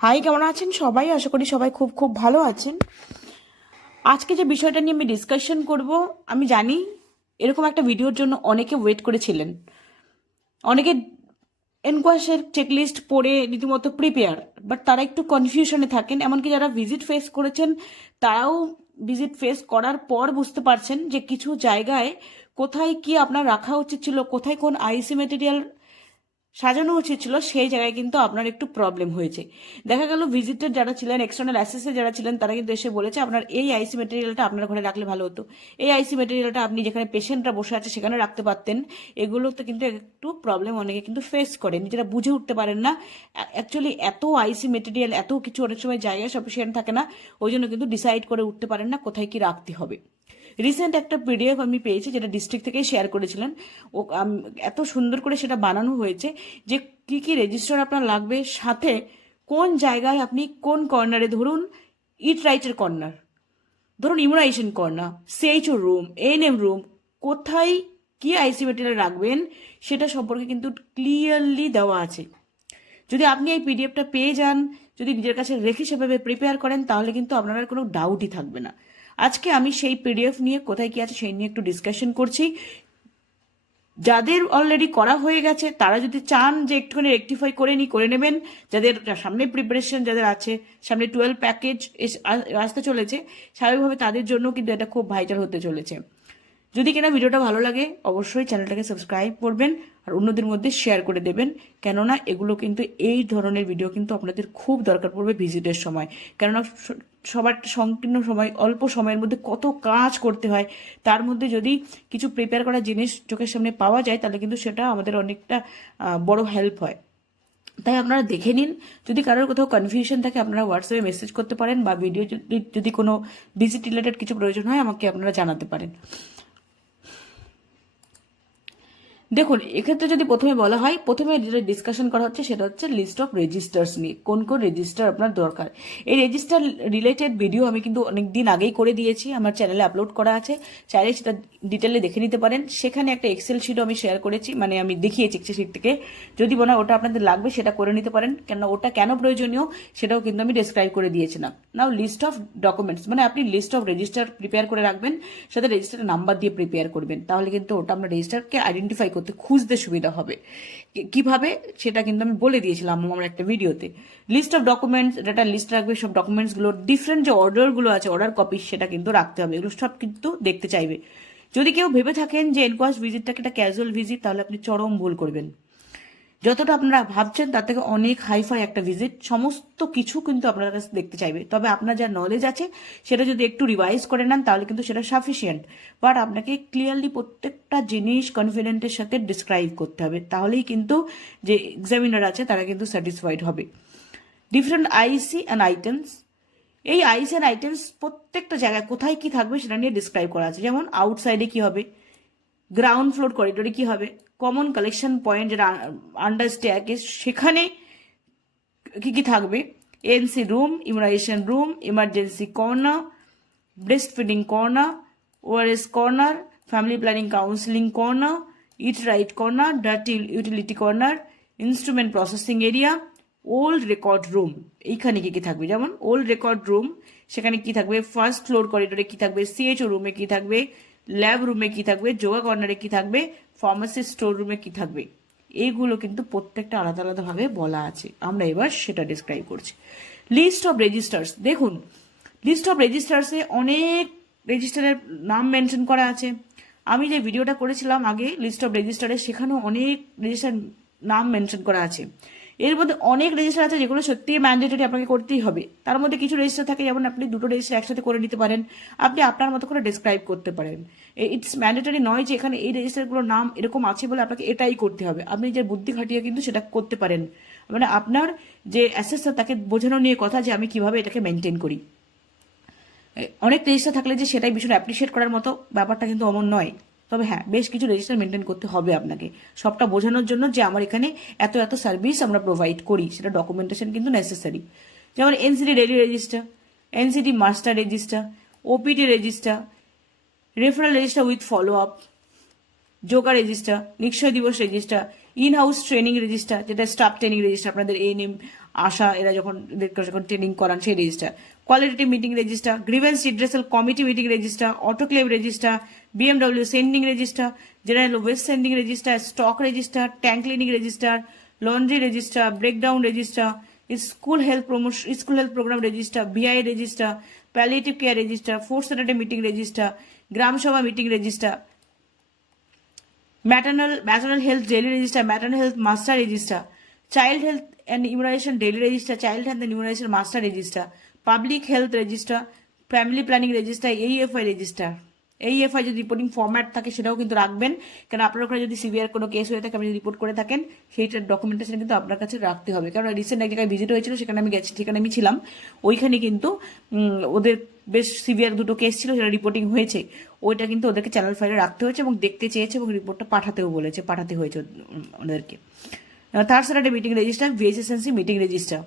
High, কেমন আছেন সবাই? আশা করি সবাই খুব খুব ভালো আছেন। আজকে যে বিষয়টা নিয়ে আমি ডিসকাশন করব, আমি জানি এরকম একটা ভিডিওর জন্য অনেকে ওয়েট করেছিলেন। অনেকে এনকোয়াসের চেকলিস্ট পড়ে রীতিমতো প্রিপেয়ার, বাট তারা একটু কনফিউশনে থাকেন। এমনকি যারা ভিজিট ফেস করেছেন তারাও ভিজিট ফেস করার পর বুঝতে পারছেন যে কিছু জায়গায় কোথায় কি আপনার রাখা উচিত ছিল, কোথায় কোন আইসি মেটেরিয়াল সাজানো উচিত ছিল, সেই জায়গায় কিন্তু আপনার একটু প্রবলেম হয়েছে। দেখা গেল ভিজিটার যারা ছিলেন, এক্সটার্নাল অ্যাসেসে যারা ছিলেন, তারা কিন্তু এসে বলেছে আপনার এই আইসি মেটেরিয়ালটা আপনার ঘরে রাখলে ভালো হতো, এই আইসি মেটেরিয়ালটা আপনি যেখানে পেশেন্টরা বসে আছে সেখানে রাখতে পারতেন। এগুলোতে কিন্তু একটু প্রবলেম অনেকে কিন্তু ফেস করে, নিজেরা বুঝে উঠতে পারেন না। অ্যাকচুয়ালি এত আইসি মেটেরিয়াল, এত কিছু অনেক সময় জায়গায় সাফিসিয়েন্ট থাকে না, ওই জন্য কিন্তু ডিসাইড করে উঠতে পারেন না কোথায় কি রাখতে হবে। রিসেন্ট একটা পিডিএফ আমি পেয়েছি, যেটা ডিস্ট্রিক্ট থেকেই শেয়ার করেছিলেন। ও এত সুন্দর করে সেটা বানানো হয়েছে যে কি কি রেজিস্টার আপনার লাগবে, সাথে কোন জায়গায় আপনি কোন কর্নারে, ধরুন ইট রাইটের কর্নার, ধরুন immunisation corner, CHO room, ANM room, কোথায় কি আইসি মেটেরিয়াল রাখবেন সেটা সম্পর্কে কিন্তু ক্লিয়ারলি দেওয়া আছে। যদি আপনি এই পিডিএফটা পেয়ে যান, যদি নিজের কাছে রেখে সেভাবে প্রিপেয়ার করেন, তাহলে কিন্তু আপনার আর কোনো ডাউটই থাকবে না। আজকে আমি সেই পিডিএফ নিয়ে কোথায় কি আছে সেই নিয়ে একটু ডিসকাশন করছি। যাদের অলরেডি করা হয়ে গেছে তারা যদি চান যে একটুখানি রেকটিফাই করে নেবেন। যাদের সামনে প্রিপারেশন যাদের আছে, সামনে 12 প্যাকেজ আসতে চলেছে, স্বাভাবিকভাবে তাদের জন্য কিন্তু এটা খুব ভাইটাল হতে চলেছে। যদি কিনা ভিডিওটা ভালো লাগে অবশ্যই চ্যানেলটাকে সাবস্ক্রাইব করবেন আর অন্যদের মধ্যে শেয়ার করে দেবেন, কেননা এগুলো কিন্তু, এই ধরনের ভিডিও কিন্তু আপনাদের খুব দরকার পড়বে ভিজিটের সময়। কেননা সবার সংকীর্ণ সময়, অল্প সময়ের মধ্যে কত কাজ করতে হয়, তার মধ্যে যদি কিছু প্রিপেয়ার করা জিনিস চোখের সামনে পাওয়া যায় তাহলে কিন্তু সেটা আমাদের অনেকটা বড় হেল্প হয়। তাই আপনারা দেখে নিন। যদি কারোর কোথাও কনফিউশন থাকে আপনারা হোয়াটসঅ্যাপে মেসেজ করতে পারেন, বা ভিডিও যদি কোনো ভিজিট রিলেটেড কিছু প্রয়োজন হয় আমাকে আপনারা জানাতে পারেন। দেখুন, এক্ষেত্রে যদি প্রথমে বলা হয়, প্রথমে যেটা ডিসকাশন করা হচ্ছে সেটা হচ্ছে লিস্ট অফ রেজিস্টার্স নিয়ে, কোন কোন রেজিস্টার আপনার দরকার। এই রেজিস্টার রিলেটেড ভিডিও আমি কিন্তু অনেক দিন আগেই করে দিয়েছি, আমার চ্যানেলে আপলোড করা আছে, চাইলে সেটা ডিটেলে দেখে নিতে পারেন। সেখানে একটা এক্সেল শিটও আমি শেয়ার করেছি, মানে আমি দেখিয়েছি এক্সেল শিট থেকে। যদি মনে হয় ওটা আপনাদের লাগবে সেটা করে নিতে পারেন, কেন ওটা কেন প্রয়োজনীয় সেটাও কিন্তু আমি ডেসক্রাইব করে দিয়েছিলাম। নাও লিস্ট অফ ডকুমেন্টস, মানে আপনি লিস্ট অফ রেজিস্টার প্রিপেয়ার করে রাখবেন, সাথে রেজিস্টারের নাম্বার দিয়ে প্রিপেয়ার করবেন, তাহলে কিন্তু ওটা আমরা রেজিস্টারকে আইডেন্টিফাই করতে, খুঁজতে সুবিধা হবে। কিভাবে সেটা কিন্তু আমি বলে দিয়েছিলাম আমার একটা ভিডিওতে। List of documents, data list রাখবে, সব ডকুমেন্টসগুলো, ডিফারেন্ট যে অর্ডারগুলো আছে, অর্ডার কপি, সেটা কিন্তু রাখতে হবে। এগুলো সব কিন্তু দেখতে চাইবে। যদি কেউ ভেবে থাকেন যে এনকোয়াস ভিজিটটাকে একটা ক্যাজুয়াল ভিজিট, তাহলে আপনি চরম ভুল করবেন। যতটা আপনারা ভাবছেন তার থেকে অনেক হাইফাই একটা ভিজিট, সমস্ত কিছু কিন্তু আপনার কাছে দেখতে চাইবে। তবে আপনার যা নলেজ আছে সেটা যদি একটু রিভাইজ করে নেন তাহলে কিন্তু সেটা সাফিসিয়েন্ট। বাট আপনাকে ক্লিয়ারলি প্রত্যেকটা জিনিস কনফিডেন্টের সাথে ডিসক্রাইব করতে হবে, তাহলেই কিন্তু যে এক্সামিনার আছে তারা কিন্তু স্যাটিসফাইড হবে। ডিফারেন্ট আইসি অ্যান্ড আইটেমস, এই আইসি অ্যান্ড আইটেমস প্রত্যেকটা জায়গায় কোথায় কি থাকবে সেটা নিয়ে ডিসক্রাইব করা আছে। যেমন আউটসাইডে কি হবে, গ্রাউন্ড ফ্লোর করিডোরে কি হবে, কমন কালেকশন পয়েন্ট যেটা আন্ডার স্টেয়ারকেস সেখানে কি কি থাকবে, NC room, immunisation room, emergency corner, breast feeding corner, ORS corner, family planning counselling corner, eat right corner, dirty utility corner, instrument processing area, old record room. এইখানে কি কি থাকবে, যেমন ওল্ড রেকর্ড রুম, সেখানে কি থাকবে, ফার্স্ট ফ্লোর করিডোরে কি থাকবে, সিএইচও রুমে কি থাকবে, ল্যাব রুমে কি থাকবে, যোগা কর্নারে কি থাকবে, ফার্মাসি স্টোর রুমে কি থাকবে। এইগুলো কিন্তু প্রত্যেকটা আলাদা আলাদাভাবে বলা আছে। আমরা এবার সেটা ডিসক্রাইব করছি। লিস্ট অফ রেজিস্টার্স, দেখুন লিস্ট অফ রেজিস্টার্সে অনেক রেজিস্টারের নাম মেনশন করা আছে। আমি যে ভিডিওটা করেছিলাম আগে লিস্ট অফ রেজিস্টারে, সেখানেও অনেক রেজিস্টার নাম মেনশন করা আছে। এর মধ্যে অনেক রেজিস্টার আছে যেগুলো সত্যিই ম্যান্ডেটরি, আপনাকে করতেই হবে। তার মধ্যে কিছু রেজিস্টার থাকে যেমন আপনি দুটো রেজিস্টার একসাথে করে নিতে পারেন, আপনি আপনার মতো করে ডিসক্রাইব করতে পারেন। ইটস ম্যান্ডেটরি নয় যে এখানে এই রেজিস্টারগুলোর নাম এরকম আছে বলে আপনাকে এটাই করতে হবে। আপনি যে বুদ্ধি খাটিয়ে কিন্তু সেটা করতে পারেন, মানে আপনার যে অ্যাসেসর তাকে বোঝানো নিয়ে কথা যে আমি কিভাবে এটাকে মেনটেন করি। অনেক রেজিস্টার থাকলে যে সেটাই ভীষণ অ্যাপ্রিসিয়েট করার মতো ব্যাপারটা কিন্তু অমন নয়। তবে হ্যাঁ, বেশ কিছু রেজিস্টার মেনটেন করতে হবে আপনাকে, সবটা বোঝানোর জন্য যে আমার এখানে এত এত সার্ভিস আমরা প্রোভাইড করি, সেটা ডকুমেন্টেশন কিন্তু নেসেসারি। যেমন NCD daily register, NCD master register, OPT register, referral register with follow up, yoga register, নিশ্চয় দিবস register, in house training register, যেটা স্টাফ ট্রেনিং রেজিস্টার, আপনাদের এএনএম আশা এরা যখন যখন ট্রেনিং করান সেই register, qualitative meeting register, grievance redressal committee meeting register, autoclave register, BMW sending register, general waste sending register, stock register, tank cleaning register, laundry register, breakdown register, school health programme register, বিআই register, palliative care register, fourth Saturday meeting register, gram sabha meeting register, maternal health daily register, maternal health master register, child health and immunization daily register, child health and immunization master register, public health register, family planning register, AEFI register. AEFI যদি reporting format থাকে সেটাও কিন্তু রাখবেন, কারণ আপনার ওখানে যদি severe কোনো কেস হয়ে থাকে, আপনি যদি রিপোর্ট করে থাকেন, সেইটার ডকুমেন্টেশন কিন্তু আপনার কাছে রাখতে হবে। কারণ রিসেন্ট এক জায়গায় ভিজিট হয়েছিল, সেখানে আমি গেছি, সেখানে আমি ছিলাম, ওইখানে কিন্তু ওদের বেশ সিভিয়ার দুটো কেস ছিল, সেটা রিপোর্টিং হয়েছে, ওইটা কিন্তু ওদেরকে চ্যানেল ফাইলে রাখতে হয়েছে এবং দেখতে চেয়েছে এবং রিপোর্টটা পাঠাতে হয়েছে ওদেরকে। Third Saturday meeting register, VHSNC meeting register.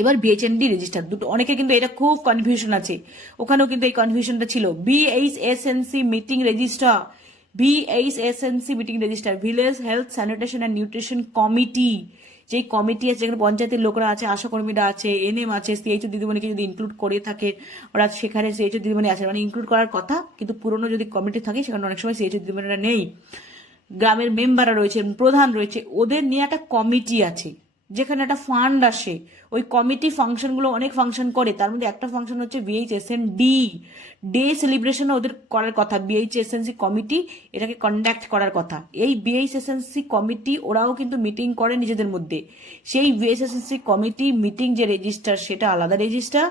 এবার বিএইচএনডি রেজিস্টার, দুটো অনেকে কিন্তু এটা খুব কনফিউশন আছে, ওখানেও কিন্তু এই কনফিউশনটা ছিল। VHSNC meeting register, VHSNC meeting register, village health sanitation and nutrition committee, যেই কমিটি আছে যেখানে পঞ্চায়েতের লোকরা আছে, আশাকর্মীরা আছে, এনএম আছে, সিএইচও দিদিমণিকে যদি ইনক্লুড করে থাকে ওরা, সেখানে সিএইচও দিদিমণি আছে, মানে ইনক্লুড করার কথা, কিন্তু পুরনো যদি কমিটি থাকে সেখানে অনেক সময় সিএইচও দিদিমণিরা নেই, গ্রামের মেম্বাররা রয়েছে, প্রধান রয়েছে, ওদের নিয়ে একটা কমিটি আছে যেখানে একটা ফান্ড আসে, ওই কমিটি ফাংশনগুলো অনেক ফাংশন করে, তার মধ্যে একটা ফাংশন হচ্ছে বিএইচএসএনডি ডে সেলিব্রেশন ওদের করার কথা, বিএইচএসএনসি কমিটি এটাকে কন্ডাক্ট করার কথা। এই বিএইচএসএনসি কমিটি ওরাও কিন্তু মিটিং করে নিজেদের মধ্যে, সেই বিএইচএসএনসি কমিটি মিটিং যে রেজিস্টার সেটা আলাদা রেজিস্টার,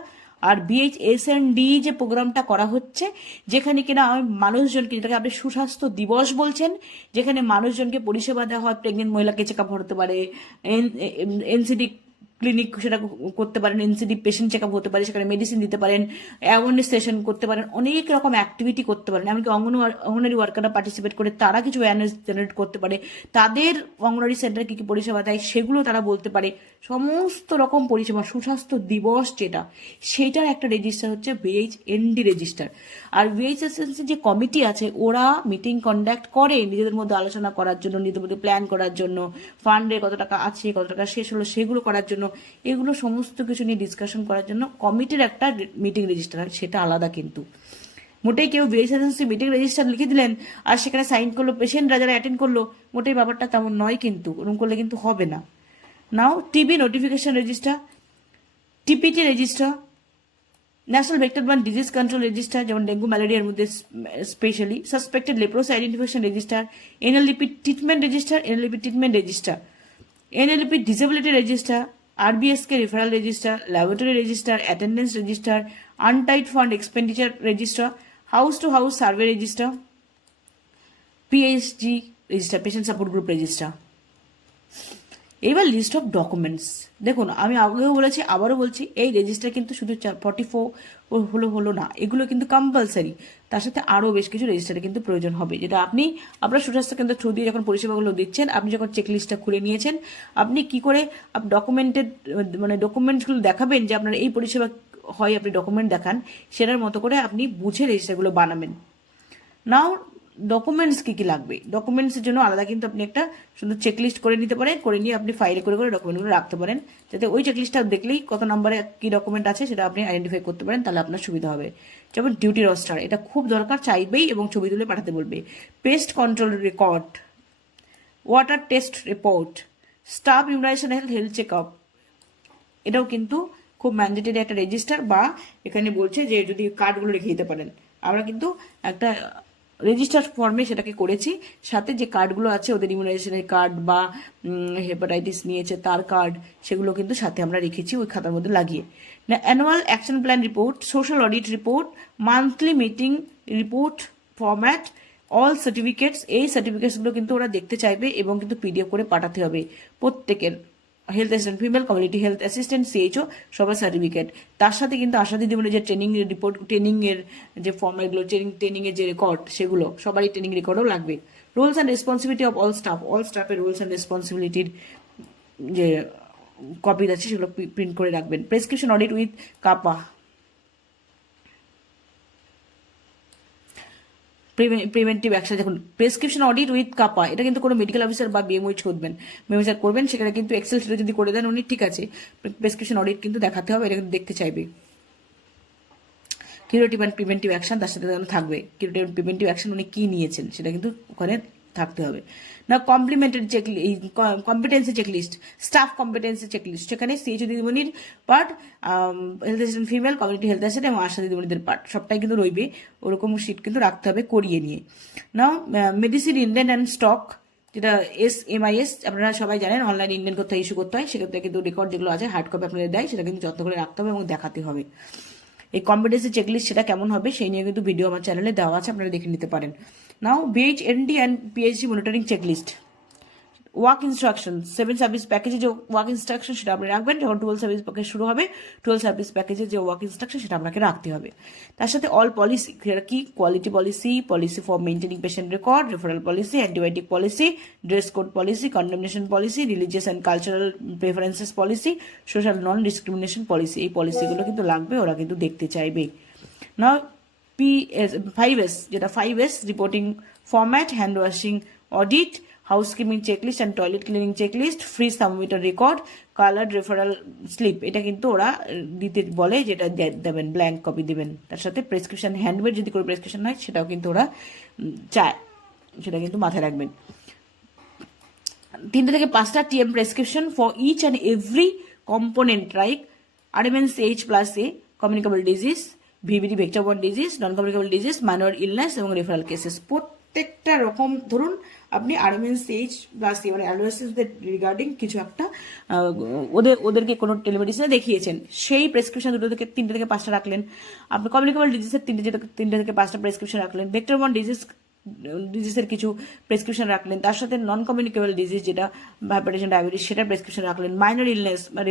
আর বিএইচএসএনডি যে প্রোগ্রামটা করা হচ্ছে, যেখানে কিনা মানুষজনকে, যেটাকে আপনি সুস্বাস্থ্য দিবস বলছেন, যেখানে মানুষজনকে পরিষেবা দেওয়া হয়, প্রেগনেন্ট মহিলাকে চেক আপ হতে পারে, এনসিডি ক্লিনিক সেটা করতে পারেন, এনসিডি পেশেন্ট চেক আপ হতে পারে, সেখানে মেডিসিন দিতে পারেন, অ্যাওয়ারনেস সেশন করতে পারেন, অনেক রকম অ্যাক্টিভিটি করতে পারেন, এমনকি অঙ্গনওয়াড়ি ওয়ার্কাররা পার্টিসিপেট করে তারা কিছু অ্যাওয়ারনেস জেনারেট করতে পারে, তাদের অঙ্গনওয়াড়ি সেন্টারে কী কী পরিষেবা দেয় সেগুলো তারা বলতে পারে, সমস্ত রকম পরিষেবা, সুস্বাস্থ্য দিবস যেটা, সেটার একটা রেজিস্টার হচ্ছে বিএইচএনডি রেজিস্টার। আর বিএইচএসএনসি যে কমিটি আছে ওরা মিটিং কন্ডাক্ট করে নিজেদের মধ্যে আলোচনা করার জন্য, নিজেদের মধ্যে প্ল্যান করার জন্য, ফান্ডে কত টাকা আছে, কত টাকা শেষ হলো সেগুলো করার জন্য, এগুলো সমস্ত কিছু নিয়ে ডিসকাশন করার জন্য কমিটির একটা মিটিং রেজিস্টার হয়, সেটা আলাদা। কিন্তু মোটেই কেউ বিএইচএসএনসি মিটিং রেজিস্টার লিখে দিলেন আর সেখানে সাইন করলো, পেশেন্টরা যারা অ্যাটেন্ড করলো, মোটেই ব্যাপারটা তেমন নয়, কিন্তু ওরকম করলে কিন্তু হবে না। Now TB notification register, TPT register, national vector borne disease control register, যেমন ডেঙ্গু ম্যালেরিয়ার মধ্যে specially, suspected leprosy identification register, NLEP treatment register, NLEP treatment register, NLP disability register, RBSK referral register, laboratory register, attendance register, untied fund expenditure register, house to house survey register, PHG register, patient support group register. এবার list of documents, দেখুন আমি আগেও বলেছি আবারও বলছি, এই register কিন্তু শুধু 44 হলো না, এগুলো কিন্তু কম্পালসারি, তার সাথে আরও বেশ কিছু রেজিস্টারে কিন্তু প্রয়োজন হবে, যেটা আপনি আপনার সুস্বাস্থ্য কেন্দ্র থ্রু দিয়ে যখন পরিষেবাগুলো দিচ্ছেন, আপনি যখন চেকলিস্টটা খুলে নিয়েছেন, আপনি কি করে ডকুমেন্টসগুলো দেখাবেন যে আপনার এই পরিষেবা হয়, আপনি ডকুমেন্ট দেখান, সেটার মতো করে আপনি বুঝে রেজিস্টারগুলো বানাবেন। নাও ডকুমেন্টস কী কী লাগবে, ডকুমেন্টসের জন্য আলাদা কিন্তু আপনি একটা সুন্দর চেকলিস্ট করে নিতে পারেন, করে নিয়ে আপনি ফাইলে করে করে ডকুমেন্টগুলো রাখতে পারেন, যাতে ওই চেকলিস্টটা দেখলেই কত নম্বরে কী ডকুমেন্ট আছে সেটা আপনি আইডেন্টিফাই করতে পারেন, তাহলে আপনার সুবিধা হবে। যেমন ডিউটি রোস্টার, এটা খুব দরকার, চাইবেই এবং ছবি তুলে পাঠাতে বলবে। Pest control record, water test report, staff immunisation health check up, এটাও কিন্তু খুব ম্যান্ডেটরি একটা রেজিস্টার, বা এখানে বলছে যে যদি কার্ডগুলো রেখে দিতে পারেন, আমরা কিন্তু একটা রেজিস্টার ফর্মে সেটাকে করেছি, সাথে যে কার্ডগুলো আছে ওদের ইমিউনাইজেশনের কার্ড বা হেপাটাইটিস নিয়েছে তার কার্ড, সেগুলো কিন্তু সাথে আমরা রেখেছি ওই খাতার মধ্যে লাগিয়ে। Annual action plan report, social audit report, monthly meeting report format, all certificates, এই সার্টিফিকেটসগুলো কিন্তু ওরা দেখতে চাইবে এবং কিন্তু পিডিএফ করে পাঠাতে হবে প্রত্যেকের, health assistant, female community health assistant, CHO সবার সার্টিফিকেট, তার সাথে কিন্তু আশা দিদিমণির যে ট্রেনিং রিপোর্ট, ট্রেনিংয়ের যে ফর্মেটগুলো, ট্রেনিংয়ের যে রেকর্ড, সেগুলো সবারই ট্রেনিং রেকর্ডও লাগবে। Roles and responsibility of all স্টাফের রোলস অ্যান্ড রেসপন্সিবিলিটির যে কপি আছে সেগুলো প্রিন্ট করে রাখবেন। Prescription audit with CAPA, preventive action. দেখুন প্রেসক্রিপশন অডিট উইথ কাপা, এটা কিন্তু কোনো মেডিকেল অফিসার বা বিএমওইচ করবেন, সেখানে কিন্তু এক্সেল শিটে যদি করে দেন উনি, ঠিক আছে, প্রেসক্রিপশন অডিট কিন্তু দেখাতে হবে, এটা কিন্তু দেখতে চাইবে। কিউরেটিভ অ্যান্ড প্রিভেন্টিভ অ্যাকশন তার সাথে থাকবে, কিউরেটিভ অ্যান্ড প্রিভেন্টিভ অ্যাকশন উনি কী নিয়েছেন সেটা কিন্তু ওখানে থাকতে হবে না। Complimentary competency checklist, staff competency checklist, সেখানে সিএইচও দিদিমণির part, health assistant female, community health assistant এবং আশা দিদিমণিদের পার্ট সবটাই কিন্তু রইবে, ওরকম শিট কিন্তু রাখতে হবে করিয়ে নিয়ে। না মেডিসিন ইন্ডেন্ট অ্যান্ড স্টক, যেটা SMIS আপনারা সবাই জানেন, অনলাইন ইন্ডেন্ট করতে ইস্যু করতে হয়, সেক্ষেত্রে কিন্তু রেকর্ড যেগুলো আছে হার্ড কপি আপনাদের দেয়, সেটা কিন্তু যত্ন করে রাখতে হবে এবং দেখাতে হবে। এই কম্পিটেন্সি চেকলিস্ট সেটা কেমন হবে সেই নিয়ে কিন্তু ভিডিও আমার চ্যানেলে দেওয়া আছে, আপনারা দেখে নিতে পারেন। নাও BHND and PhD monitoring checklist, work instruction, 7 service প্যাকেজে যে ওয়ার্ক ইনস্ট্রাকশন সেটা আপনি রাখবেন, যখন 12 সার্ভিস প্যাকেজ শুরু হবে 12 সার্ভিস প্যাকেজে যে ওয়ার্ক ইনস্ট্রাকশন সেটা আপনাকে রাখতে হবে। তার সাথে অল পলিসি, কি quality policy, policy for maintaining patient record, referral policy, antibiotic policy, dress code policy, condemnation policy, religious and cultural preferences policy, social non discrimination policy, এই পলিসিগুলো কিন্তু লাগবে, ওরা কিন্তু দেখতে চাইবে না। PS5S, যেটা 5S reporting format, hand washing audit, housekeeping checklist and toilet cleaning checklist, free thermometer record, coloured referral slip, এটা কিন্তু ওরা দিতে বলে, যেটা দেবেন ব্ল্যাঙ্ক কপি দেবেন। তার সাথে প্রেসক্রিপশন হ্যান্ডমেড যদি কোনো প্রেসক্রিপশন হয় সেটাও কিন্তু ওরা চায়, সেটা কিন্তু মাথায় রাখবেন। 3 থেকে 5টা TM prescription for each and every component, like RMNCH+A, communicable disease, VBD vector borne disease, non communicable disease, minor illness এবং রেফারাল কেসেস, প্রত্যেকটা রকম। ধরুন আপনি RMNCH+A মানে অ্যাডভার্সারিদের রিগার্ডিং কিছু একটা ওদেরকে কোনো টেলিমেডিসিনে দেখিয়েছেন, সেই প্রেসক্রিপশন 3 থেকে 5টা রাখলেন। আপনি কমিউনিকেবল ডিজিজের 3 থেকে 5টা প্রেসক্রিপশন রাখলেন, ভেক্টর বর্ন ডিজিজের কিছু প্রেসক্রিপশন রাখলেন, তার সাথে নন কমিউনিকেবল ডিজিজ যেটা হাইপারটেনশন ডায়াবেটিস সেটার প্রেসক্রিপশন রাখলেন, মাইনর ইলনেস বা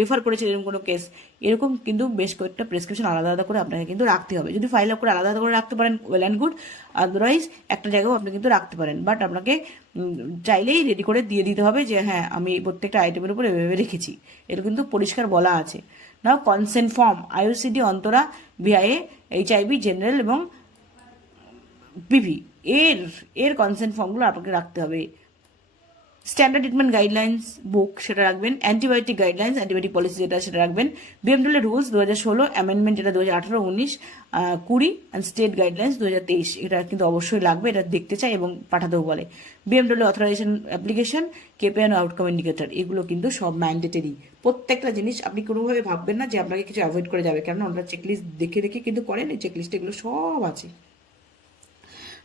রেফার করেছে এরকম কোনো কেস, এরকম কিন্তু বেশ কয়েকটা প্রেসক্রিপশন আলাদা আলাদা করে আপনাকে কিন্তু রাখতে হবে। যদি ফাইল আপ করে আলাদা আলাদা করে রাখতে পারেন ওয়েল অ্যান্ড গুড, আদারওয়াইজ একটা জায়গাও আপনি কিন্তু রাখতে পারেন, বাট আপনাকে চাইলেই রেডি করে দিয়ে দিতে হবে যে হ্যাঁ আমি প্রত্যেকটা আইটেমের উপর এভাবে রেখেছি, এটা কিন্তু পরিষ্কার বলা আছে। Now consent form, IUCD, Antara, BIA, HIV general এবং পিভি, এর কনসেন্ট ফর্মগুলো আপনাকে রাখতে হবে। স্ট্যান্ডার্ড ট্রিটমেন্ট গাইডলাইন্স বুক সেটা রাখবেন, অ্যান্টিবায়োটিক গাইডলাইন্স, অ্যান্টিবায়োটিক পলিসি যেটা সেটা রাখবেন, BMWL রুলস 2016, অ্যামেন্ডমেন্ট যেটা 2018, 19, 20 অ্যান্ড স্টেট গাইডলাইন্স 2023, এটা কিন্তু অবশ্যই লাগবে, এটা দেখতে চাই এবং পাঠাতেও বলে। BMWL authorisation application, KPI outcome indicator, এগুলো কিন্তু সব ম্যান্ডেটরি। প্রত্যেকটা জিনিস আপনি কোনোভাবে ভাববেন না যে আপনাকে কিছু অ্যাভয়েড করে যাবে, কেননা ওনারা চেকলিস্ট দেখে দেখে কিন্তু করেন, এই চেকলিস্ট এগুলো সব আছে।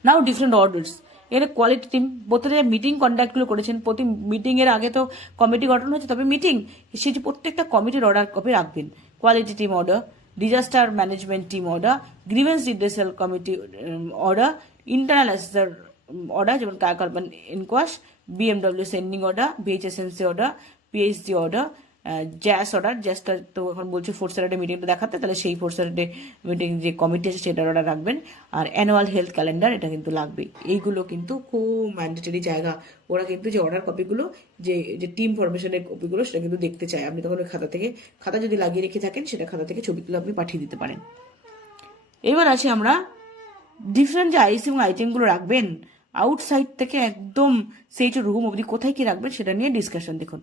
নাও ডিফারেন্ট অর্ডার্স, এর কোয়ালিটি টিম প্রত্যেকটা মিটিং কন্ডাক্টগুলো করেছেন, প্রতি মিটিংয়ের আগে তো কমিটি গঠন হচ্ছে, তবে মিটিং সেই যে প্রত্যেকটা কমিটির অর্ডার কপি রাখবেন। Quality team order, disaster management team order, grievance redressal committee order, internal assessor order যেমন কার্বন ইনকোয়াশ, BMWL sending order, BHSNC order, PhD order, জ্যাস অর্ডার, জ্যাসটা তো এখন বলছি 4th স্যাটারডে মিটিংটা দেখাতে, তাহলে সেই 4th স্যাটারডে মিটিং যে কমিটি আছে সেটার অর্ডার রাখবেন। আর অ্যানুয়াল হেলথ ক্যালেন্ডার, এটা কিন্তু লাগবে। এইগুলো কিন্তু খুব ম্যান্ডেটরি জায়গা, ওরা কিন্তু যে অর্ডার কপিগুলো যে টিম ফরমেশনের কপিগুলো সেটা কিন্তু দেখতে চায়। আপনি তখন ওই খাতা যদি লাগিয়ে রেখে থাকেন, সেটা খাতা থেকে ছবি তুলে আপনি পাঠিয়ে দিতে পারেন। এবার আসি আমরা ডিফারেন্ট যে আইস এবং আইটেমগুলো রাখবেন আউটসাইড থেকে একদম সেই যে রুম অবধি কোথায় কি রাখবেন সেটা নিয়ে ডিসকাশন। দেখুন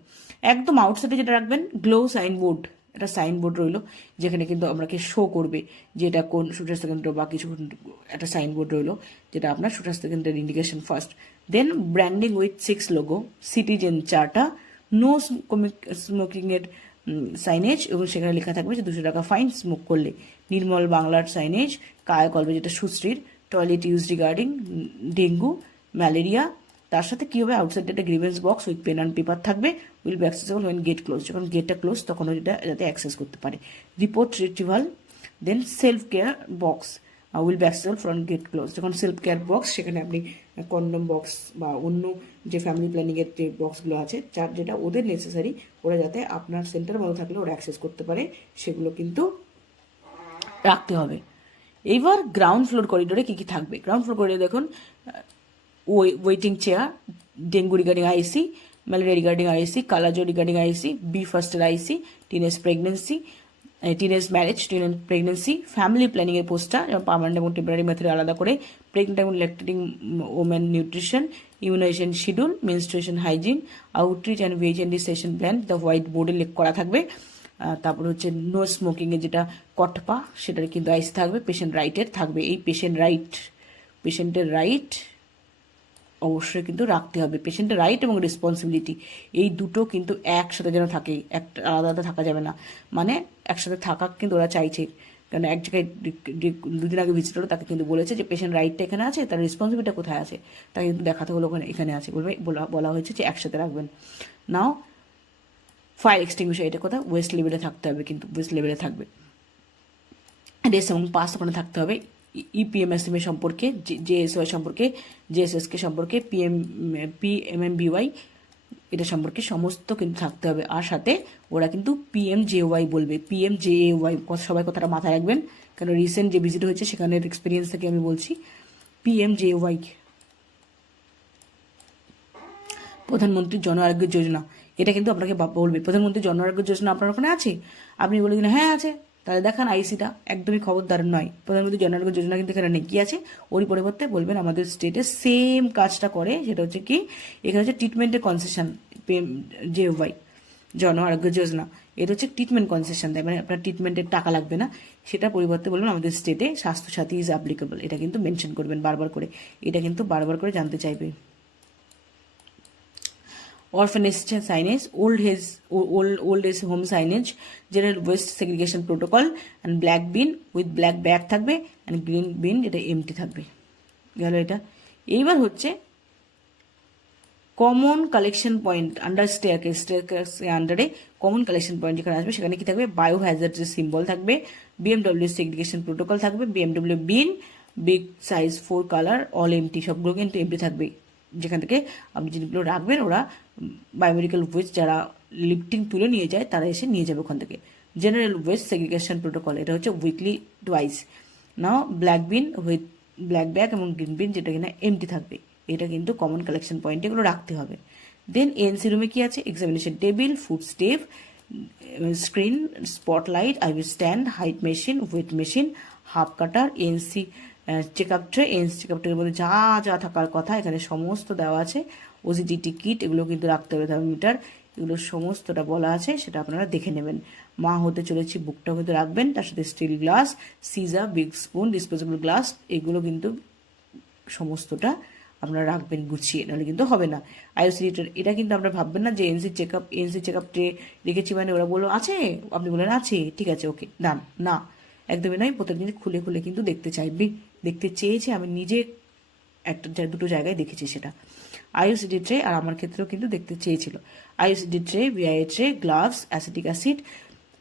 একদম আউটসাইডে যেটা রাখবেন, গ্লো সাইনবোর্ড, একটা সাইনবোর্ড রইলো যেখানে কিন্তু আপনাকে শো করবে যে এটা কোন সুস্বাস্থ্য কেন্দ্র বা কিছু একটা সাইনবোর্ড রইলো যেটা আপনার সুস্বাস্থ্য কেন্দ্রের indication first. Then branding with 6 logo, citizen charter, no স্মোকিংয়ের সাইনেজ এবং সেখানে লেখা থাকবে যে 200 টাকা ফাইন স্মোক করলে, নির্মল বাংলার সাইনেজ, কায়াকল্পে যেটা সুশ্রীর, toilet use regarding dengue malaria. তার সাথে কী হবে, আউটসাইড একটা grievance box with pen and paper থাকবে, will be accessible when gate close, যখন গেটটা ক্লোজ তখন ওইটা যাতে অ্যাক্সেস করতে পারে। Report retrieval, then self care box will be accessible from gate close, যখন সেলফ কেয়ার বক্স সেখানে আপনি কন্ডম বক্স বা অন্য যে ফ্যামিলি প্ল্যানিংয়ের যে বক্সগুলো আছে যার যেটা ওদের নেসেসারি, ওরা যাতে আপনার সেন্টার ভালো থাকলে ওরা অ্যাক্সেস করতে পারে সেগুলো কিন্তু রাখতে হবে। এইবার গ্রাউন্ড ফ্লোর করিডোরে কী কী থাকবে, গ্রাউন্ড ফ্লোর করিডোরে দেখুন waiting chair, dengue regarding IC, malaria regarding IC, কালাজো রিগার্ডিং আইসি, বি ফার্স্টের IC, teenage pregnancy, teenage marriage, teenage pregnancy, family প্ল্যানিংয়ের পোস্টটা যেমন পার্মানেন্ট এবং টেম্পোরারি মেথডে আলাদা করে, প্রেগনেন্ট এবং lactating women nutrition, immunisation schedule, menstruation hygiene, outreach and VHND session plan, the white বোর্ডে লেখ করা থাকবে। তারপর হচ্ছে নো স্মোকিংয়ের যেটা কটপা সেটার কিন্তু আইস থাকবে, পেশেন্ট রাইটের থাকবে। এই পেশেন্টের রাইট অবশ্যই কিন্তু রাখতে হবে। পেশেন্টের রাইট এবং রেসপন্সিবিলিটি এই দুটো কিন্তু একসাথে যেন থাকে, একটা আলাদা আলাদা থাকা যাবে না। মানে একসাথে থাকা কিন্তু ওরা চাইছে, কারণ এক জায়গায় দুদিন আগে ভিজিট হলো, তাকে কিন্তু বলেছে যে পেশেন্ট রাইটটা এখানে আছে, তার রেসপন্সিবিলিটি কোথায় আছে, তাকে কিন্তু দেখাতে হলো এখানে আছে, বলা হয়েছে যে একসাথে রাখবেন। নাও ফায়ার এক্সটিংগুইশার এটা কোথায় ওয়েস্ট লেভেলে থাকতে হবে, কিন্তু ওয়েস্ট লেভেলে থাকবে। রেস এবং পাস ওখানে থাকতে হবে। ইপিএমএসএমএ সম্পর্কে, জেএসওয়াই সম্পর্কে, জেএসএসকে সম্পর্কে, পিএমএমবিওয়াই এটা সম্পর্কে সমস্ত কিন্তু থাকতে হবে। আর সাথে ওরা কিন্তু পিএমজেওয়াই বলবে, পিএমজেএওয়াই সবাই কথাটা মাথায় রাখবেন, কারণ রিসেন্ট যে ভিজিট হয়েছে সেখানের এক্সপিরিয়েন্স থেকে আমি বলছি। পিএমজেওয়াই প্রধানমন্ত্রী জন আরোগ্য যোজনা, এটা কিন্তু আপনাকে বলবে প্রধানমন্ত্রী জন আরোগ্য যোজনা আপনার ওখানে আছে, আপনি বলে দিন হ্যাঁ আছে, তাহলে দেখান আইসিটা, একদমই খবরদার নয়। প্রধানমন্ত্রী জন আরোগ্য যোজনা কিন্তু এখানে নেই, কি আছে ওরই পরিবর্তে বলবেন আমাদের স্টেটে সেম কাজটা করে, সেটা হচ্ছে কি এখানে হচ্ছে ট্রিটমেন্টের কনসেশন, জেওয়াই জন আরোগ্য যোজনা, এটা হচ্ছে ট্রিটমেন্ট কনসেশন দেয়, মানে আপনার ট্রিটমেন্টের টাকা লাগবে না, সেটা পরিবর্তে বলবেন আমাদের স্টেটে স্বাস্থ্যসাথী ইজ অ্যাপ্লিকেবল, এটা কিন্তু মেনশন করবেন বারবার করে, এটা কিন্তু বারবার করে জানতে চাইবে। Orphanage signage, old age home signage, general waste segregation protocol, and black bin with black bag থাকবে, and green bin যেটা এমটি থাকবে। গেল এটা। এইবার হচ্ছে common collection point under staircase আন্ডারে কমন কালেকশন পয়েন্ট যেখানে আসবে সেখানে কি থাকবে, বায়ো হ্যাজার্ডের সিম্বল থাকবে, বিএমডব্লিউ সেগ্রিগেশন প্রোটোকল থাকবে, BMW bin, big size 4 colour all empty, সবগুলো কিন্তু এমটি থাকবে। যেখান থেকে আপনি জিনিসগুলো রাখবেন, ওরা বায়োমেডিক্যাল ওয়েস্ট যারা লিফটিং তুলে নিয়ে যায় তারা এসে নিয়ে যাবে ওখান থেকে। জেনারেল ওয়েস্ট সেগ্রিগেশন প্রোটোকল, এটা হচ্ছে weekly twice. Now black bin with black bag এবং গ্রিন বিন যেটা কিনা এমটি থাকবে, এটা কিন্তু কমন কালেকশন পয়েন্ট, এগুলো রাখতে হবে। দেন এনসি রুমে কি আছে, examination table, foot step, screen, spotlight, IV stand, height machine, weight machine, hub cutter, NC check up tray, NC check up ট্রের মধ্যে যা যা থাকার কথা এখানে সমস্ত দেওয়া আছে। ওজিডি টিকিট এগুলো কিন্তু রাখতে হবে, থার্মোমিটার এগুলো সমস্তটা বলা আছে, সেটা আপনারা দেখে নেবেন। মা হতে চলেছি বুকটাও কিন্তু রাখবেন, তার সাথে স্টিল গ্লাস, সিজা, বিগ স্পুন, ডিসপোজেবল গ্লাস এগুলো কিন্তু সমস্তটা আপনারা রাখবেন গুছিয়ে, নাহলে কিন্তু হবে না। আইওসিডিটার এটা কিন্তু আপনারা ভাববেন না যে এনসি চেক আপ ট্রে রেখেছি মানে ওরা বললো আছে, আপনি বলেন আছে ঠিক আছে ওকে ডান, না একদমই নয়। প্রত্যেক জিনিস খুলে খুলে কিন্তু দেখতে চেয়েছে, আমি নিজে দুটো জায়গায় দেখেছি সেটা। আইওসিডি ট্রে আর আমার ক্ষেত্রেও কিন্তু দেখতে চেয়েছিল। IUCD tray, BI tray, gloves, acetic acid,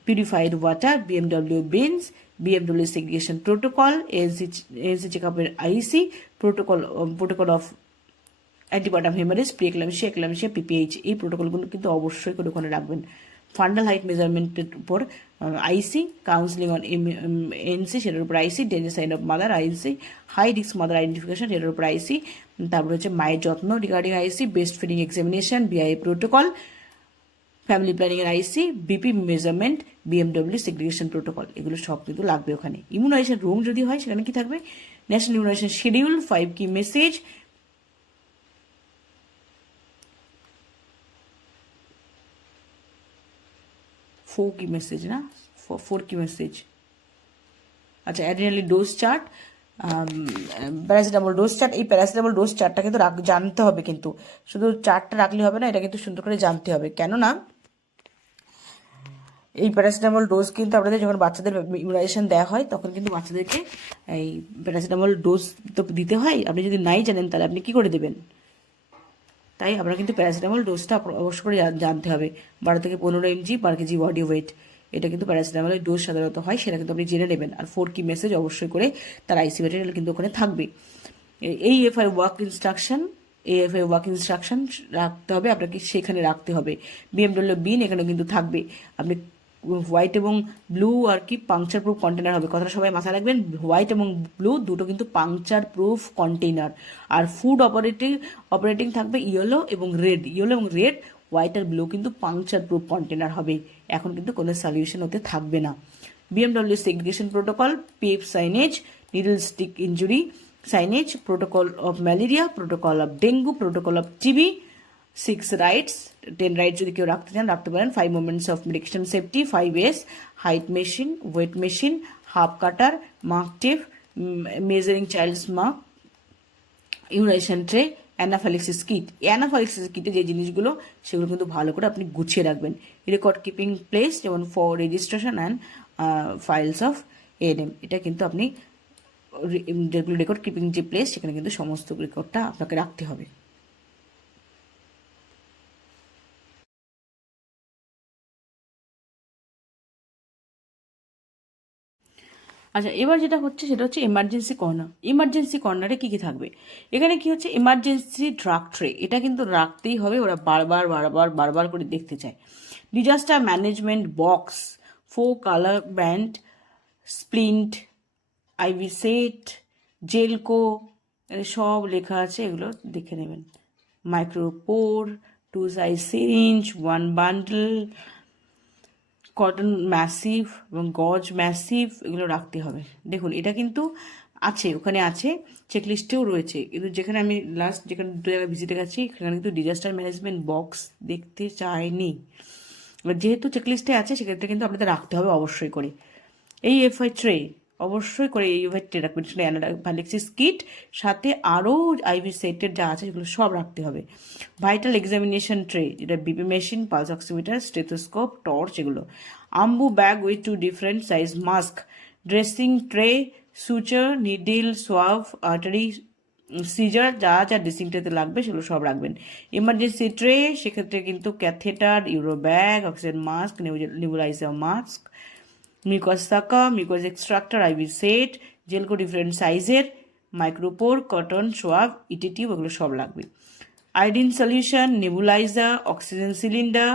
purified water, BMW bins, BMW segregation protocol, NC চেকআপের IC protocol of antibiotic haemorrhage, preeclampsia, PPH, এই প্রোটোকলগুলো কিন্তু অবশ্যই করে ওখানে রাখবেন। ফান্ডাল হাইট মেজারমেন্টের উপর আইসি, কাউন্সিলিং অন এনসি সেটার উপর IC, danger sign of mother IC, high risk mother identification সেটার উপর আইসি, তারপর হচ্ছে মায়ের যত্ন regarding IC, breast feeding examination, BI protocol, family planning এর IC, BP measurement, BMW segregation protocol, এগুলো সব কিন্তু লাগবে ওখানে। ইমিউনাইজেশন রুম যদি হয় সেখানে কি থাকবে, ন্যাশনাল ইমিউনাইজেশন শিডিউল, 5 কি মেসেজ, फोर की मैसेज ना, 4 की मैसेज, আচ্ছা adrenaline dose chart, paracetamol dose chart. এই প্যারাসিটামল ডোজ চার্টটা কিন্তু জানতে হবে, কিন্তু শুধু চার্টটা রাখলে হবে না, এটা কিন্তু সুন্দর করে জানতে হবে। কেননা এই প্যারাসিটামল ডোজ কিন্তু আপনাদের যখন বাচ্চাদের ইমিউনাইজেশন দেওয়া হয় তখন কিন্তু বাচ্চাদেরকে এই প্যারাসিটামল ডোজ তো দিতে হয়, আপনি যদি নাই জানেন তাহলে আপনি কি করে দেবেন। তাই আপনারা কিন্তু প্যারাসিটামল ডোজটা অবশ্য করে জানতে হবে। 12 থেকে 15 mg পার কেজি বডি ওয়েট, এটা কিন্তু প্যারাসিটামলের ডোজ সাধারণত হয়, সেটা কিন্তু আপনি জেনে নেবেন। আর 4 কি মেসেজ অবশ্যই করে তার আইসি ম্যাটেরিয়াল কিন্তু ওখানে থাকবে। এএফআই ওয়ার্ক ইনস্ট্রাকশন রাখতে হবে আপনাকে, সেখানে রাখতে হবে। বিএমডব্লিউ বিন এখানে কিন্তু থাকবে, আপনি হোয়াইট এবং ব্লু আর কি পাংচার প্রুফ কন্টেনার হবে, কথাটা সবাই মাথায় রাখবেন। হোয়াইট এবং ব্লু দুটো কিন্তু পাংচার প্রুফ কন্টেনার। আর ফুড অপারেটিং থাকবে ইয়েলো এবং রেড হোয়াইট আর ব্লু কিন্তু পাংচার প্রুফ কন্টেনার হবে, এখন কিন্তু কোনো সলিউশন হতে থাকবে না। BMW segregation protocol, PAPE signage, needle stick injury signage, protocol of malaria, protocol of dengue, protocol of TB, 6 rights, 10 rights যদি কেউ রাখতে চান রাখতে পারেন। 5 moments of medication safety, 5S, height machine, weight machine, half cutter, mark tape, measuring child's mark, urination tray, anaphylaxis kit. Anaphylaxis কিটে যে জিনিসগুলো সেগুলো কিন্তু ভালো করে আপনি গুছিয়ে রাখবেন। রেকর্ড কিপিং প্লেস যেমন for registration and files of ANM, এটা কিন্তু আপনি যেগুলো রেকর্ড কিপিং যে প্লেস সেখানে কিন্তু সমস্ত রেকর্ডটা আপনাকে রাখতে হবে। আচ্ছা, এবার যেটা হচ্ছে সেটা হচ্ছে এমার্জেন্সি কর্নার। এমার্জেন্সি কর্নারে কী কী থাকবে? এখানে কি হচ্ছে, এমার্জেন্সি ড্রাগ ট্রে, এটা কিন্তু রাখতেই হবে, ওরা বারবার করে দেখতে চায়। Disaster management box, 4 colour band, splint, IV set, Jelco, সব লেখা আছে, এগুলো দেখে নেবেন। Micropore, 2 size syringe, 1 bundle, cotton massive এবং গজ ম্যাসিভ, এগুলো রাখতে হবে। দেখুন এটা কিন্তু আছে, ওখানে আছে, চেকলিস্টেও রয়েছে, কিন্তু যেখানে আমি লাস্ট যেখানে 2 জায়গায় ভিজিটে গেছি সেখানে কিন্তু ডিজাস্টার ম্যানেজমেন্ট বক্স দেখতে চাইনি। এবার যেহেতু চেকলিস্টে আছে সেক্ষেত্রে কিন্তু আপনাদের রাখতে হবে অবশ্যই করে। এই এফআই ট্রে অবশ্যই করে, এই এফআই ট্রে রাখবেন, সেটা অ্যানাফাইলাক্সিস কিট, সাথে আরও আইভি সেটের যা আছে সেগুলো সব রাখতে হবে। ভাইটাল এক্সামিনেশন ট্রে, যেটা BP machine, pulse oximeter, stethoscope, torch, এগুলো। Ambu bag with 2 different size mask, dressing tray, suture, needle, swab, artery, scissor, যা যা ড্রেসিং ট্রেতে লাগবে সেগুলো সব রাখবেন। ইমার্জেন্সি ট্রে, সেক্ষেত্রে কিন্তু catheter, uro bag, oxygen mask, nebuliser mask, mucus sucker, mucus extractor, IV set, Jelco different সাইজের, মাইক্রোপোর, কটন, সোয়াব, ইটিটিউব, এগুলো সব লাগবে। Iodine solution, nebuliser, oxygen cylinder,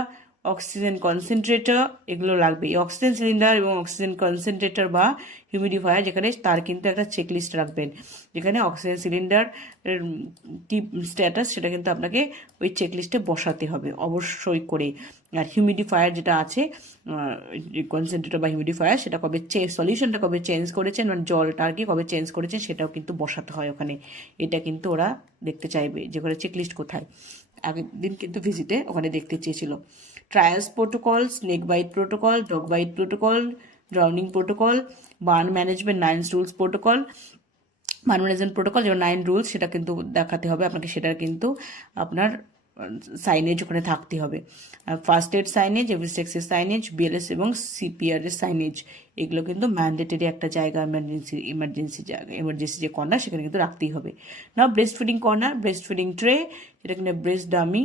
oxygen concentrator, এগুলো লাগবে। এই অক্সিজেন সিলিন্ডার এবং অক্সিজেন কনসেন্ট্রেটর বা হিউমিডিফায়ার যেখানে, তার কিন্তু একটা চেকলিস্ট রাখবেন, যেখানে অক্সিজেন সিলিন্ডার কি স্ট্যাটাস সেটা কিন্তু আপনাকে ওই চেকলিস্টে বসাতে হবে অবশ্যই করে। আর হিউমিডিফায়ার যেটা আছে, কনসেন্ট্রেটর বা হিউমিডিফায়ার, সেটা কবে সলিউশনটা কবে চেঞ্জ করেছেন, মানে জলটা আর কি কবে চেঞ্জ করেছেন সেটাও কিন্তু বসাতে হয় ওখানে। এটা কিন্তু ওরা দেখতে চাইবে যে ওখানে চেকলিস্ট কোথায়। আগের দিন কিন্তু ভিজিটে ওখানে দেখতে চেয়েছিল। Trials protocol, snake bite protocol, dog bite protocol, drowning protocol, burn management 9 rules protocol, burn management protocol যেমন 9 রুলস, সেটা কিন্তু দেখাতে হবে আপনাকে, সেটার কিন্তু আপনার সাইনেজ ওখানে থাকতে হবে। ফার্স্ট এড সাইনেজ, এভিস্টেক্সের সাইনেজ, বিএলএস এবং সিপিআর এর সাইনেজ, এগুলো কিন্তু ম্যান্ডেটরি একটা জায়গা, এমার্জেন্সি যে কর্নার সেখানে কিন্তু রাখতেই হবে। না breast feeding corner, breast feeding tray, যেটা কিন্তু breast dummy,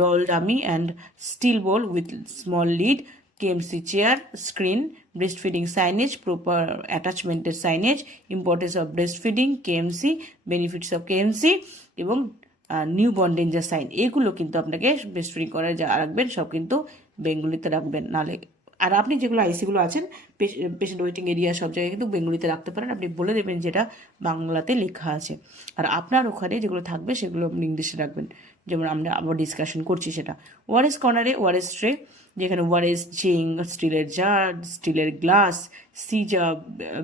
doll dummy and steel bowl with small lid, KMC chair, screen, breast feeding signage, proper অ্যাটাচমেন্টের signage, importance of breast feeding, KMC, benefits of KMC এবং newborn danger sign, এগুলো কিন্তু আপনাকে breast feeding করার যা রাখবেন সব কিন্তু বেঙ্গলিতে রাখবেন, নাহলে। আর আপনি যেগুলো আইসিগুলো আছেন, পেশেন্ট ওয়েটিং এরিয়া, সব জায়গায় কিন্তু বেঙ্গলিতে রাখতে পারেন, আপনি বলে দেবেন যেটা বাংলাতে লেখা আছে। আর আপনার ওখানে যেগুলো থাকবে সেগুলো আপনি ইংলিশে রাখবেন, যেমন আমরা আবার ডিসকাশন করছি সেটা। ওআরএস কর্নারে ওআরএস ট্রে, যেখানে ওআরএস, জিং, স্টিলের জার, স্টিলের গ্লাস, সিজা,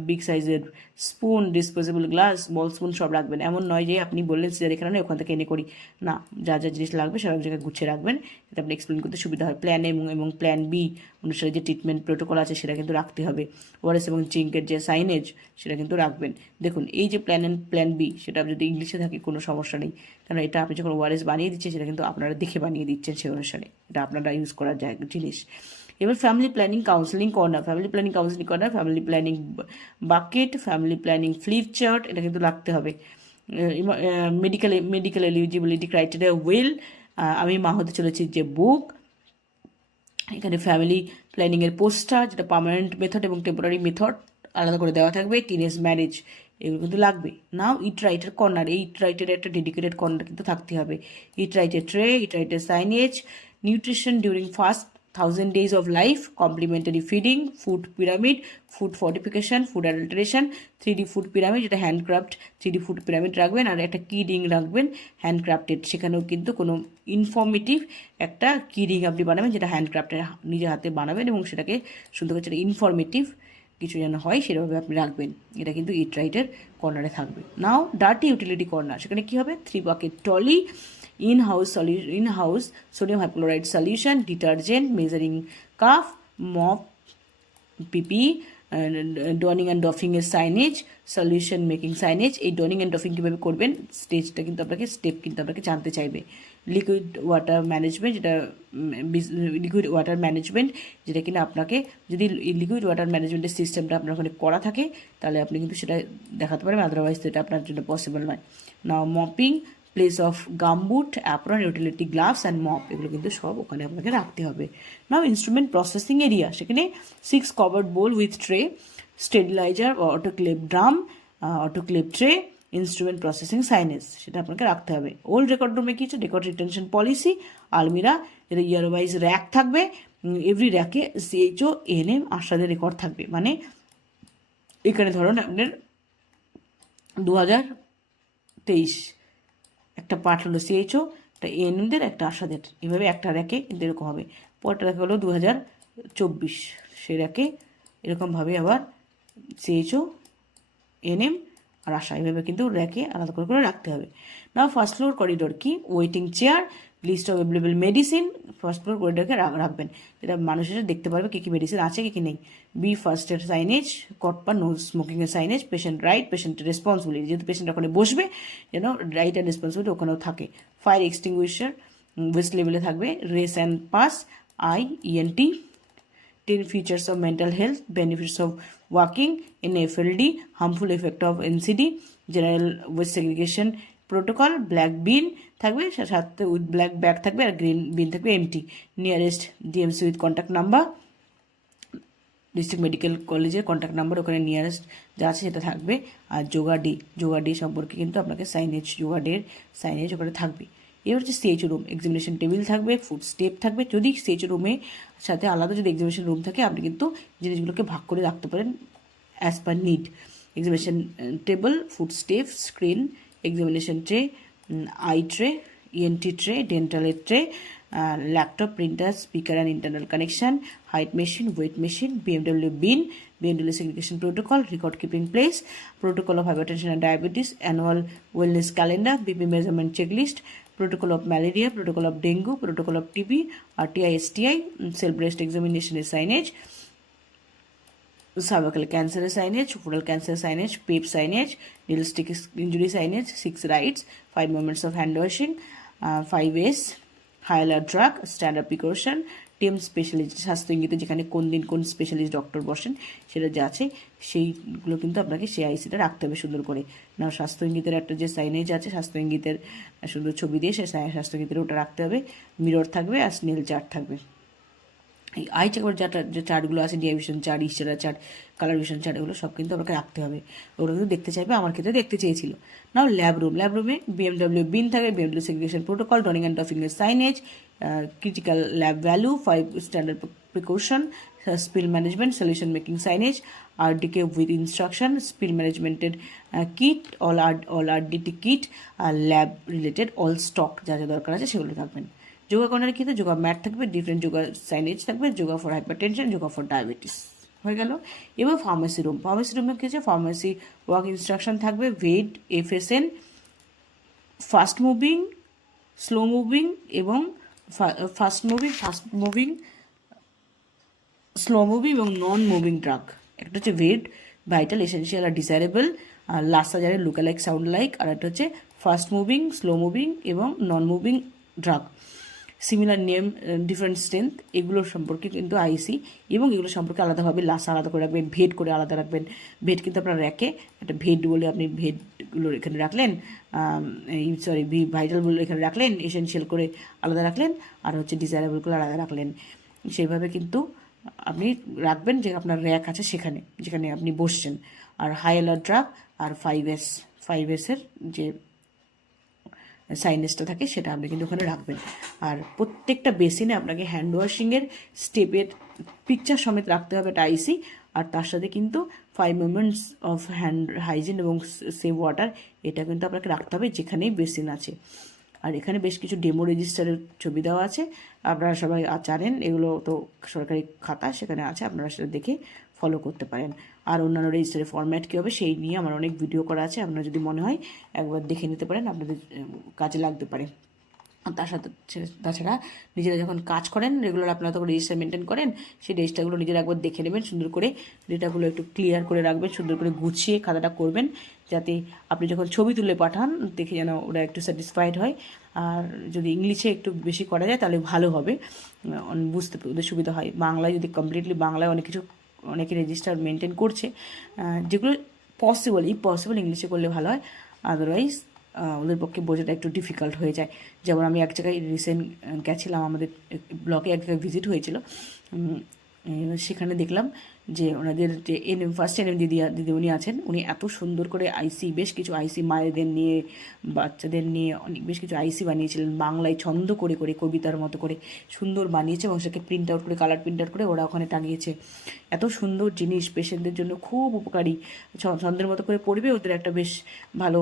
বিগ সাইজের স্পুন, ডিসপোজেবল গ্লাস, বল স্পুন সব রাখবেন। এমন নয় যে আপনি বললেন সিজার এখানে নয় ওখান থেকে এনে করি, না, যা যা জিনিস লাগবে সব জায়গায় গুছিয়ে রাখবেন, এটা আপনি এক্সপ্লেন করতে সুবিধা হয়। প্ল্যান এ এবং প্ল্যান বি অনুসারে যে ট্রিটমেন্ট প্রোটোকল আছে সেটা কিন্তু রাখতে হবে। ওআরএস এবং জিঙ্কের যে সাইনেজ সেটা কিন্তু রাখবেন। দেখুন এই যে প্ল্যান বি, সেটা যদি ইংলিশে থাকে কোনো সমস্যা নেই, কারণ এটা আপনি যখন ওআরএস বানিয়ে দিচ্ছেন সেটা কিন্তু আপনারা দেখে বানিয়ে দিচ্ছেন, সেই অনুসারে এটা আপনারা ইউজ করার জিনিস। এবার family planning counselling corner, family planning counselling corner, family planning bucket, family planning flip chart, এটা কিন্তু রাখতে হবে। মেডিকেল এলিজিবিলিটি ক্রাইটেরিয়া উইল, আমি মা হতে চলেছি যে বুক, এখানে ফ্যামিলি প্ল্যানিংয়ের পোস্টার, যেটা পার্মানেন্ট মেথড এবং টেম্পোরারি মেথড আলাদা করে দেওয়া থাকবে, টিনেজ ম্যারেজ, এগুলো কিন্তু লাগবে। নাও ইট রাইটের কর্নার, এই ইট রাইটের একটা ডেডিকেটেড কর্নার কিন্তু থাকতে হবে। ইট রাইটের ট্রে, ইট রাইটের signage, nutrition during fast 1000 days of life, complementary feeding, food pyramid, food fortification, food adulteration, 3D food pyramid, যেটা হ্যান্ডক্রাফট 3D ফুড পিরামিড রাখবেন, আর একটা কি রিং রাখবেন হ্যান্ডক্রাফটেড, সেখানেও কিন্তু কোনো ইনফরমেটিভ একটা কি রিং আপনি বানাবেন যেটা হ্যান্ডক্রাফটের, নিজের হাতে বানাবেন এবং সেটাকে সুন্দর করে সেটা ইনফরমেটিভ কিছু যেন হয় সেভাবে আপনি রাখবেন। এটা কিন্তু ইট রাইটের কর্নারে থাকবে। নাও ডার্টি ইউটিলিটি কর্নার, সেখানে কী হবে, 3 bucket trolley, in-house sodium hypochlorite solution, detergent, measuring cup, mop, PPE, donning and doffing এর সাইনেজ, সলিউশন মেকিং সাইনেজ। এই ডনিং অ্যান্ড ডফিং কীভাবে করবেন স্টেজটা কিন্তু আপনাকে স্টেপ কিন্তু আপনাকে জানতে চাইবে। লিকুইড ওয়াটার ম্যানেজমেন্ট, যেটা লিকুইড ওয়াটার ম্যানেজমেন্ট, যেটা কিনা আপনাকে যদি লিকুইড ওয়াটার ম্যানেজমেন্টের সিস্টেমটা আপনার ওখানে করা থাকে তাহলে আপনি কিন্তু সেটা দেখাতে পারবেন, আদারওয়াইজ সেটা আপনার জন্য পসিবল নয়। Now mopping, place of gumboot, apron, utility gloves and mop, এগুলো কিন্তু সব ওখানে আপনাকে রাখতে হবে। নাও ইনস্ট্রুমেন্ট প্রসেসিং এরিয়া, সেখানে 6 covered bowl with tray, stabiliser, autoclave drum, autoclave tray, instrument processing signage, সেটা আপনাকে রাখতে হবে। ওল্ড রেকর্ড রুমে কি হচ্ছে, রেকর্ড রিটেনশন পলিসি, আলমিরা, যেটা ইয়ার ওয়াইজ র্যাক থাকবে, এভরি র্যাকে CHO NM আশাদের রেকর্ড থাকবে। মানে এখানে ধরুন আপনার 2023 একটা পার্ট হলো CHO, একটা এনএমদের, একটা আশাদের, এভাবে একটা র্যাকে কিন্তু এরকম হবে। পরটা র্যাকে হলো 2024, সে র্যাকে এরকমভাবে আবার CHO NM আর আশা, এইভাবে কিন্তু র্যাকে আলাদা করে করে রাখতে হবে। না ফার্স্ট ফ্লোর করিডোর কি, waiting chair, list of available medicine, first floor করিডোরকে রাখবেন, যেটা মানুষেরা দেখতে পারবে কী কী মেডিসিন আছে কী কী নেই। বি ফার্স্ট এর সাইনেজ, কটপা নো স্মোকিংয়ের সাইনেজ, পেশেন্ট রাইট, পেশেন্টের রেসপন্সিবিলিটি, যেহেতু পেশেন্ট ওখানে বসবে যেন রাইট অ্যান্ড রেসপন্সিবিলিটি ওখানেও থাকে। ফায়ার এক্সটিংগুইশার ওয়েস্ট লেভেলে থাকবে, race and pass, IENT, 10 features of mental health, benefits of walking in FLD, harmful effect of NCD, general waste segregation protocol, black bin থাকবে, সাথে উইথ ব্ল্যাক ব্যাগ থাকবে, আর green bin থাকবে empty. Nearest DMC with contact number, district medical কলেজের contact number ওখানে nearest যা আছে সেটা থাকবে। আর যোগা ডে সম্পর্কে কিন্তু আপনাকে সাইনেজ, যোগা ডের সাইনেজ ওখানে থাকবে। এবার হচ্ছে CHO রুম, এক্সামিনেশন টেবিল থাকবে, ফুড স্টেপ থাকবে। যদি CHO রুমে সাথে আলাদা যদি এক্সামিনেশন রুম থাকে আপনি কিন্তু জিনিসগুলোকে ভাগ করে রাখতে পারেন as per need. Examination table, foot step, screen, examination tray, eye tray, ENT tray, ডেন্টালের tray, laptop, printer, speaker and internal connection, height machine, weight machine, BMW bin, BMW segregation protocol, record keeping place, protocol of hypertension and diabetes, annual wellness calendar, BP measurement checklist, protocol of malaria, protocol of dengue, protocol of TB, RTI, STI, cell breast examination signage, cervical cancer signage, oral cancer signage, PEP signage, needle stick injury signage, 6 rights, 5 moments of hand washing, 5S, high alert drug, standard precaution, টেম specialist, স্বাস্থ্য ইঙ্গিতে যেখানে কোন দিন কোন specialist doctor বসেন সেটা যা আছে সেইগুলো কিন্তু আপনাকে সেই আইসিটা রাখতে হবে সুন্দর করে। না স্বাস্থ্য ইঙ্গিতের একটা যে সাইনেজ আছে স্বাস্থ্য ইঙ্গিতের সুন্দর ছবি দিয়ে সেই স্বাস্থ্য ইঙ্গিতের ওটা রাখতে হবে। মিরর থাকবে আর স্নেল চার্ট থাকবে। এই আই চেক যে চার্টগুলো আছে, ডিভিশন চার্ট, ইস্টারা চার্ট, কালার ভিশন চার্ট, এগুলো সব কিন্তু আপনাকে রাখতে হবে। ওগুলো কিন্তু দেখতে চাইবে, আমার ক্ষেত্রে দেখতে চেয়েছিল। নাও ল্যাব রুমে BMW বিন থাকে, BMW segregation protocol, donning and doffing এর signage, critical lab value, 5 standard precaution, spill management, solution making signage, RDK with instruction, spill management kit, all RDT kit, lab related all stock যা যা দরকার আছে সেগুলো থাকবেন। যোগা কর্নারে কিন্তু যোগা ম্যাট থাকবে, ডিফারেন্ট যোগা সাইনেজ থাকবে, yoga for hypertension, yoga for diabetes হয়ে গেল। এবার ফার্মেসি রুমে কি আছে, ফার্মেসি ওয়ার্ক ইনস্ট্রাকশন থাকবে, ভেড, FSN, fast moving, slow moving এবং ফাস্ট মুভিং, স্লো মুভিং এবং নন মুভিং ড্রাগ। একটা হচ্ছে ভেড, ভাইটাল, এসেনশিয়াল আর ডিজায়ারেবল, আর লাসাজারের লুকালাইক সাউন্ড লাইক, আর একটা হচ্ছে ফাস্ট মুভিং, স্লো মুভিং এবং নন moving drug. Similar name, different strength, এগুলোর সম্পর্কে কিন্তু আইসি এবং এগুলো সম্পর্কে আলাদাভাবে লাসা আলাদা করে রাখবেন, ভেড করে আলাদা রাখবেন। ভেড কিন্তু আপনার র্যাকে একটা ভেড বলে আপনি ভেডগুলোর এখানে রাখলেন, ভাইটাল বলে এখানে রাখলেন, এসেনশিয়াল করে আলাদা রাখলেন, আর হচ্ছে ডিজায়ারেবল করে আলাদা রাখলেন। সেইভাবে কিন্তু আপনি রাখবেন যে আপনার র্যাক আছে সেখানে যেখানে আপনি বসছেন। আর হাই অ্যালার্ট ড্রাগ আর 5S এর যে সাইনেসটা থাকে সেটা আপনি কিন্তু ওখানে রাখবেন। আর প্রত্যেকটা বেসিনে আপনাকে হ্যান্ড ওয়াশিংয়ের স্টেপের পিকচার সমেত রাখতে হবে একটা আইসি। আর তার সাথে কিন্তু 5 মোমেন্টস অফ হ্যান্ড হাইজিন এবং সেভ ওয়াটার, এটা কিন্তু আপনাকে রাখতে হবে যেখানেই বেসিন আছে। আর এখানে বেশ কিছু ডেমো রেজিস্টারের ছবি দেওয়া আছে, আপনারা সবাই জানেন, এগুলো তো সরকারি খাতা, সেখানে আছে, আপনারা সেটা দেখে ফলো করতে পারেন। আর অন্যান্য রেজিস্টারের ফরম্যাট কী হবে সেই নিয়ে আমার অনেক ভিডিও করা আছে, আপনারা যদি মনে হয় একবার দেখে নিতে পারেন, আপনাদের কাজে লাগতে পারে। তার সাথে তাছাড়া নিজেরা যখন কাজ করেন রেগুলার, আপনারা তখন রেজিস্টার মেনটেন করেন, সেই রেজিস্টারগুলো নিজেরা একবার দেখে নেবেন সুন্দর করে, ডেটাগুলো একটু ক্লিয়ার করে রাখবেন, সুন্দর করে গুছিয়ে খাতাটা করবেন, যাতে আপনি যখন ছবি তুলে পাঠান দেখে যেন ওরা একটু স্যাটিসফাইড হয়। আর যদি ইংলিশে একটু বেশি করা যায় তাহলে ভালো হবে, বুঝতে ওদের সুবিধা হয়। বাংলায় যদি কমপ্লিটলি বাংলায় অনেকে রেজিস্টার মেনটেন করছে, যেগুলো পসিবল ইংলিশে করলে ভালো হয়, আদারওয়াইজ ওদের পক্ষে বোঝাটা একটু ডিফিকাল্ট হয়ে যায়। যেমন আমি এক জায়গায় রিসেন্ট গেছিলাম, আমাদের ব্লকে এক জায়গায় ভিজিট হয়েছিল, সেখানে দেখলাম যে ওনাদের যে ফার্স্ট এনএম দিদিমণি আছেন, উনি এত সুন্দর করে বেশ কিছু আইসি মায়েদের নিয়ে, বাচ্চাদের নিয়ে বেশ কিছু আইসি বানিয়েছিলেন, বাংলায় ছন্দ করে করে কবিতার মতো করে সুন্দর বানিয়েছে, এবং সেটাকে প্রিন্ট আউট করে কালার প্রিন্ট আউট করে ওরা ওখানে টাঙিয়েছে। এত সুন্দর জিনিস, পেশেন্টদের জন্য খুব উপকারী, ছন্দের মতো করে পড়বে, ওদের একটা বেশ ভালো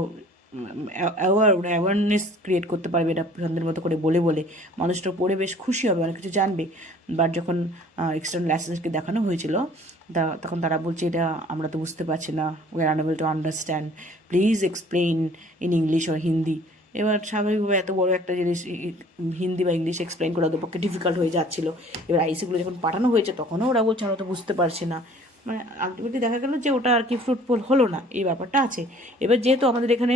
অ্যাওয়ারনেস ক্রিয়েট করতে পারবে, এটা ছন্দের মতো করে বলে বলে মানুষটা পড়ে বেশ খুশি হবে, অনেক কিছু জানবে। বাট যখন এক্সটার্নাল অ্যাসেসরকে দেখানো হয়েছিল, তখন তারা বলছে এটা আমরা তো বুঝতে পারছি না, we are unable to understand, please explain in English or Hindi. এবার স্বাভাবিকভাবে এত বড় একটা জিনিস হিন্দি বা ইংলিশ এক্সপ্লেইন করা ওদের পক্ষে ডিফিকাল্ট হয়ে যাচ্ছিলো। এবার আইসিগুলো যখন পাঠানো হয়েছে তখনও ওরা বলছে আমরা তো বুঝতে পারছি না, মানে আলটিমেটলি দেখা গেল যে ওটা আর কি ফ্রুটফুল হলো না, এই ব্যাপারটা আছে। এবার যেহেতু আমাদের এখানে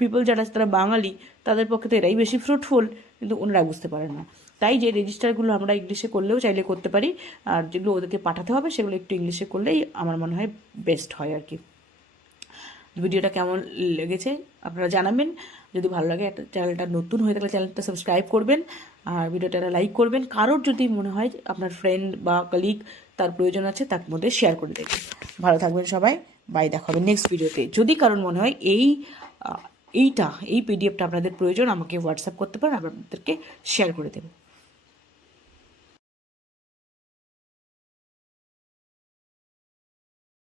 পিপল যারা আছে তারা বাঙালি, তাদের পক্ষে তো এরাই বেশি ফ্রুটফুল, কিন্তু ওনারা বুঝতে পারেন না। তাই যে রেজিস্টারগুলো আমরা ইংলিশে করলেও চাইলে করতে পারি, আর যেগুলো ওদেরকে পাঠাতে হবে সেগুলো একটু ইংলিশে করলেই আমার মনে হয় বেস্ট হয় আর কি। ভিডিওটা কেমন লেগেছে আপনারা জানাবেন, যদি ভালো লাগে একটা চ্যানেলটা নতুন হয়ে থাকলে চ্যানেলটা সাবস্ক্রাইব করবেন, আর ভিডিওটা লাইক করবেন। কারোর যদি মনে হয় আপনার ফ্রেন্ড বা কলিগ তার প্রয়োজন আছে, তার মধ্যে শেয়ার করে দেবেন। ভালো থাকবেন সবাই, বাই, দেখা হবে নেক্সট ভিডিওতে। যদি কারোর মনে হয় এই পিডিএফটা আপনাদের প্রয়োজন, আমাকে হোয়াটসঅ্যাপ করতে পারেন, আপনাদেরকে শেয়ার করে দেবো।